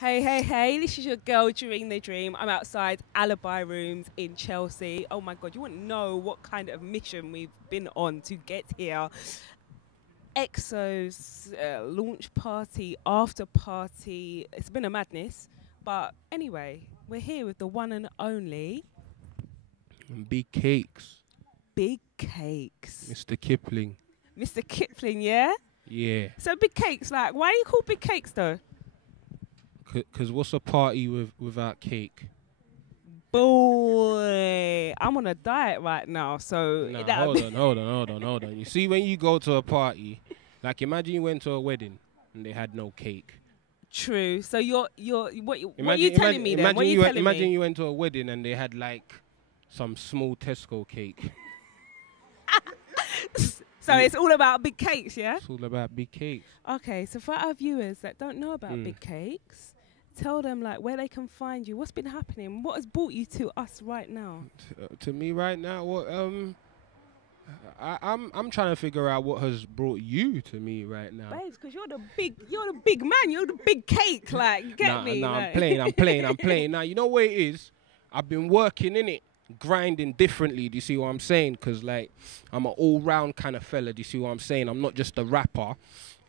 Hey, hey, hey, this is your girl Dream the Dream. I'm outside Alibi Rooms in Chelsea. Oh my God, you wouldn't know what kind of mission we've been on to get here. EXO's launch party, after party. It's been a madness. But anyway, we're here with the one and only Big Cakes, Big Cakes. Mr. Kipling. Mr. Kipling, yeah? Yeah. So Big Cakes, like, why are you called Big Cakes though? Cause what's a party without cake? Boy, I'm on a diet right now, so Nah, that'll hold on. You see, when you go to a party, like imagine you went to a wedding and they had no cake. True. So what are you telling me then? What are you telling imagine me? you went to a wedding and they had like some small Tesco cake. So it's all about big cakes, yeah? It's all about big cakes. Okay, so for our viewers that don't know about big cakes, tell them like where they can find you. What's been happening? What has brought you to us right now? To me right now, what I'm trying to figure out what has brought you to me right now. Babes, because you're the big man, you're the big cake, like, you get me? Nah, like. I'm playing. Now, you know what it is? I've been working in it, grinding differently, do you see what I'm saying? Because, like, I'm an all-round kind of fella, do you see what I'm saying? I'm not just a rapper,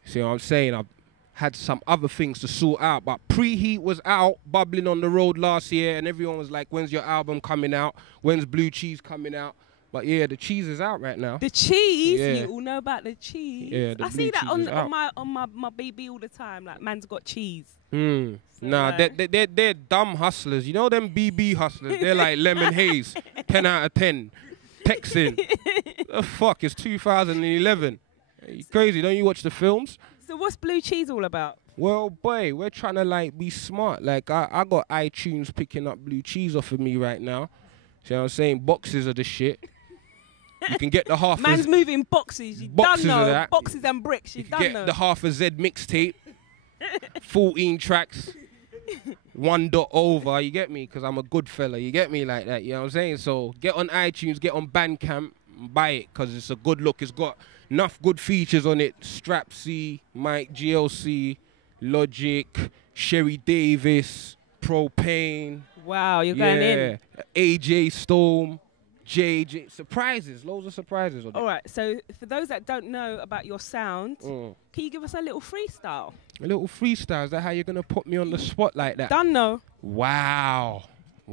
you see what I'm saying? I've had some other things to sort out, but Preheat was out, bubbling on the road last year, and everyone was like, when's your album coming out? When's Blue Cheese coming out? But yeah, the cheese is out right now. The cheese? Yeah. You all know about the cheese. Yeah, the I blue see that cheese on is out. my BB all the time. Like, man's got cheese. So nah, like- they're dumb hustlers. You know them BB hustlers? They're like Lemon Haze, 10 out of 10. Texting. The fuck, it's 2011. You crazy, don't you watch the films? So what's Blue Cheese all about? Well, boy, we're trying to like be smart. Like I got iTunes picking up Blue Cheese off of me right now. See what I'm saying? Boxes of the shit. You can get the half Man's of moving boxes. You boxes done of know. that. Boxes and bricks. You you done can get know. the half a Z mixtape. 14 tracks. 1 over, you get me? Because I'm a good fella, you get me like that, you know what I'm saying? So get on iTunes, get on Bandcamp, buy it because it's a good look. It's got enough good features on it. Strap C, Mike GLC, Logic, Sherry Davis, Propane. Wow, you're going in. AJ Storm, JJ. Surprises, loads of surprises on it. All right, so for those that don't know about your sound, Mm. can you give us a little freestyle? A little freestyle, is that how you're going to put me on the spot like that? Done know. Wow.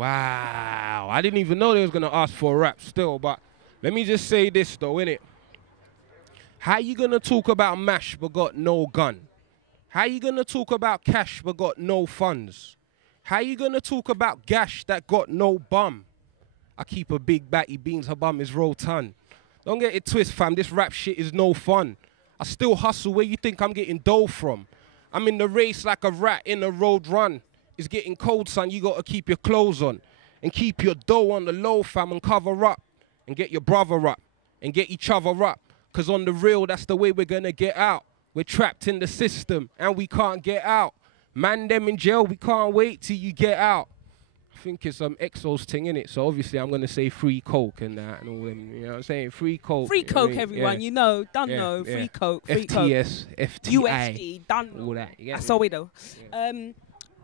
I didn't even know they was going to ask for a rap still, but let me just say this though, innit? How you going to talk about MASH but got no gun? How you going to talk about cash but got no funds? How you going to talk about gash that got no bum? I keep a big batty beans, her bum is rotan. Don't get it twist, fam, this rap shit is no fun. I still hustle, where you think I'm getting dough from? I'm in the race like a rat in a road run. It's getting cold, son, you gotta keep your clothes on. And keep your dough on the low, fam, and cover up. And get your brother up. And get each other up. Cause on the real, that's the way we're gonna get out. We're trapped in the system, and we can't get out. Man, them in jail, we can't wait till you get out. I think it's EXO's thing, innit? So obviously I'm gonna say free coke and that and all them, you know what I'm saying? Free coke. Free Coke, Yeah. everyone. You know, done Yeah, know. yeah. Free Coke, free Coke. FTS, FTI, USD, done know. all that. You get That's me? all we know.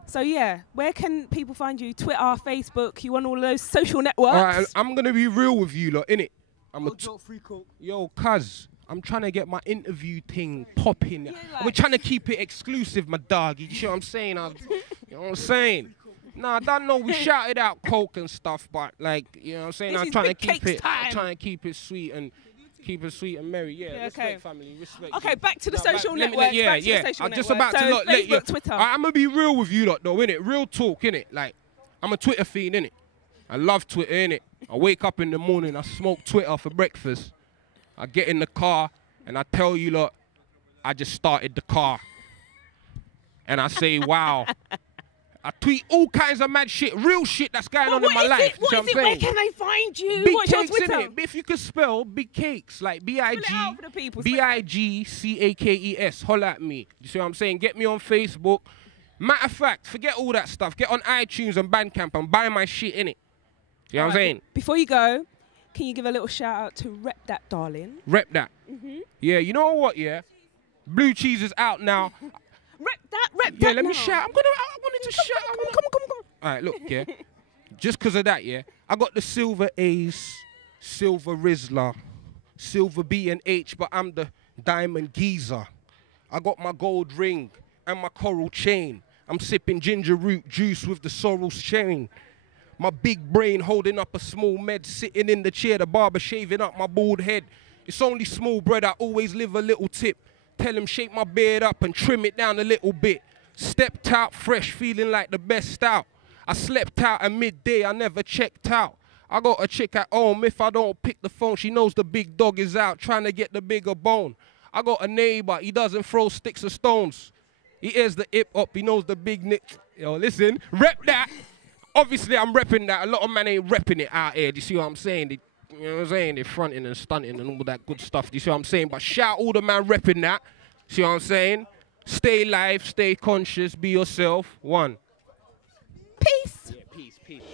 So yeah, where can people find you? Twitter, Facebook, you on all those social networks? All right, I'm gonna be real with you, lot, innit? I'm free coke. yo, cuz, I'm trying to get my interview thing popping. Yeah, We're like- trying to keep it exclusive, my dog. You know what I'm saying? You know what I'm saying? Nah, I don't know. We shouted out coke and stuff, but like, you know what I'm saying? This I'm is trying to Big keep Cakes it, time. trying to keep it sweet and merry. Yeah, Yeah, respect, okay. family, respect. Okay, back to the No, social let me- networks. yeah, back to yeah. the social I'm just networks. about So to let you. Facebook, Twitter. I'm gonna be real with you, lot, though, innit? Real talk, innit? Like, I'm a Twitter fiend, innit? I love Twitter, innit? I wake up in the morning, I smoke Twitter for breakfast. I get in the car, and I tell you, lot, I just started the car. And I say, wow. I tweet all kinds of mad shit, real shit that's going on in my life. What you is know it? what I'm Where saying? can they find you? Big What's your Cakes, Twitter? innit? If you could spell Big Cakes, like B-I-G, Spell it out for the people. B-I-G-C-A-K-E-S. Holla at me. You see what I'm saying? Get me on Facebook. Matter of fact, forget all that stuff. Get on iTunes and Bandcamp and buy my shit, innit? You know what I'm saying? Before you go, can you give a little shout out to Rep That Darling? Rep that. Yeah, you know what, yeah? Blue Cheese is out now. Rep that Yeah, now. let me shout. I want to to shout. Come on. All right, look, yeah. Just because of that, yeah, I got the silver Ace, silver Rizzler, silver B&H, but I'm the diamond geezer. I got my gold ring and my coral chain. I'm sipping ginger root juice with the sorrel's chain. My big brain holding up a small med, sitting in the chair, the barber shaving up my bald head. It's only small bread, I always live a little tip. Tell him shape my beard up and trim it down a little bit. Stepped out fresh, feeling like the best out. I slept out at midday, I never checked out. I got a chick at home, if I don't pick the phone, she knows the big dog is out, trying to get the bigger bone. I got a neighbor, he doesn't throw sticks or stones. He hears the hip hop, he knows the big nick. Yo, listen, rep that. Obviously, I'm repping that. A lot of men ain't repping it out here. Do you see what I'm saying? You know what I'm saying? They're fronting and stunting and all that good stuff. Do you see what I'm saying? But shout all the man repping that. See what I'm saying? Stay live, stay conscious, be yourself. One. Peace. Yeah, peace.